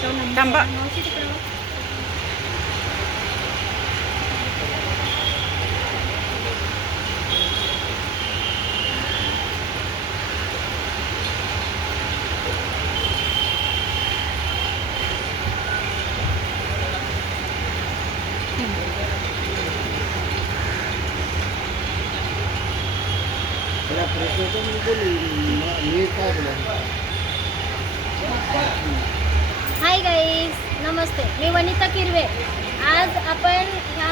त्याच्यावर नंबर थांबा. मावशी तिकडं हाय गाईज, नमस्ते. मी वनिता किरवे. आज आपण ह्या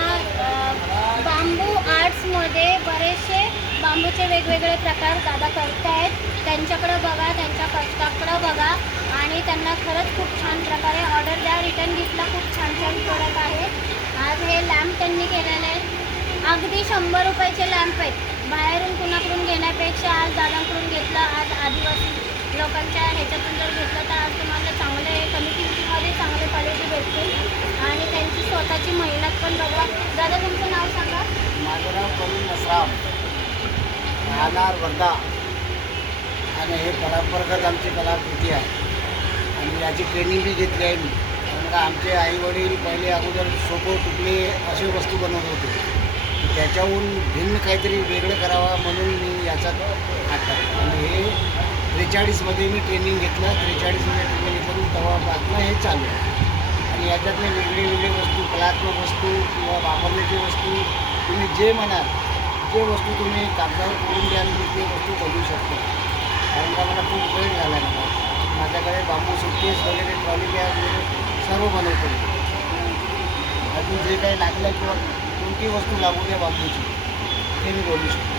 बांबू आर्ट्समध्ये बरेचसे बांबूचे वेगवेगळे प्रकार दादा करतायत. त्यांच्याकडं बघा, त्यांच्या कष्टाकडं बघा आणि त्यांना खरंच खूप छान प्रकारे ऑर्डर द्या. रिटर्न गिफ्टला खूप छान छान प्रोडक्ट आहे. आज हे लॅम्प त्यांनी केलेले आहेत. अगदी 100 रुपयाचे लॅम्प आहेत. बाहेरून कुणाकडून घेण्यापेक्षा आज दादांकडून घेतलं. आज आदिवासी लोकांच्या ह्याच्यातून जर घेतलं तर आज तुम्हाला चांगले कमी किमतीमध्ये चांगले क्वालिटी भेटतील आणि त्यांची स्वतःची मेहनत पण बघा. दादा तुमचं नाव सांगा. माझं नाव करून नसराम, राहणार वर्धा. आणि हे परंपरागत आमची कलाकृती आहे आणि याची ट्रेनिंग बी घेतली आहे मी. कारण का आमचे आईवडील पहिले अगोदर सोपं तुकडे असे वस्तू बनवत होते. त्याच्याहून भिन्न काहीतरी वेगळं करावं म्हणून मी याचा हात टाकला आणि हे 43मध्ये मी ट्रेनिंग घेतलं. 43मध्ये ट्रेनिंग घेतलं तेव्हापासून हे चालू आहे. आणि याच्यातले वेगळे वस्तू, कलात्मक वस्तू किंवा वापरण्याची वस्तू, तुम्ही जे म्हणाल जे वस्तू तुम्ही कागदावर करून द्याल मी ते वस्तू बनवू शकतो. कारण का मला खूप वेळ झाला आहे. माझ्याकडे बांबू सुटकेस वगैरे, ट्रॉली बॅग वगैरे सर्व बनवतो. अजून जे काही लागलं किंवा कोणती वस्तू लागू द्या बांबूची ते मी बोलू शकतो.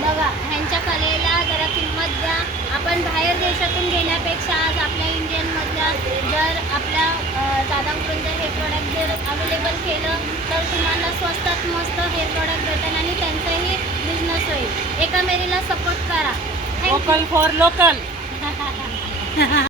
बघा, ह्यांच्या कलेला जरा किंमत द्या. आपण बाहेर देशातून घेण्यापेक्षा आज आपल्या इंडियनमधल्या जर आपल्या दादांकडून जर हे प्रोडक्ट जर अवेलेबल केलं तर तुम्हाला स्वस्तात मस्त हे प्रोडक्ट भेटेल आणि त्यांचाही बिझनेस होईल. एका मेरीला सपोर्ट करा. Local for local.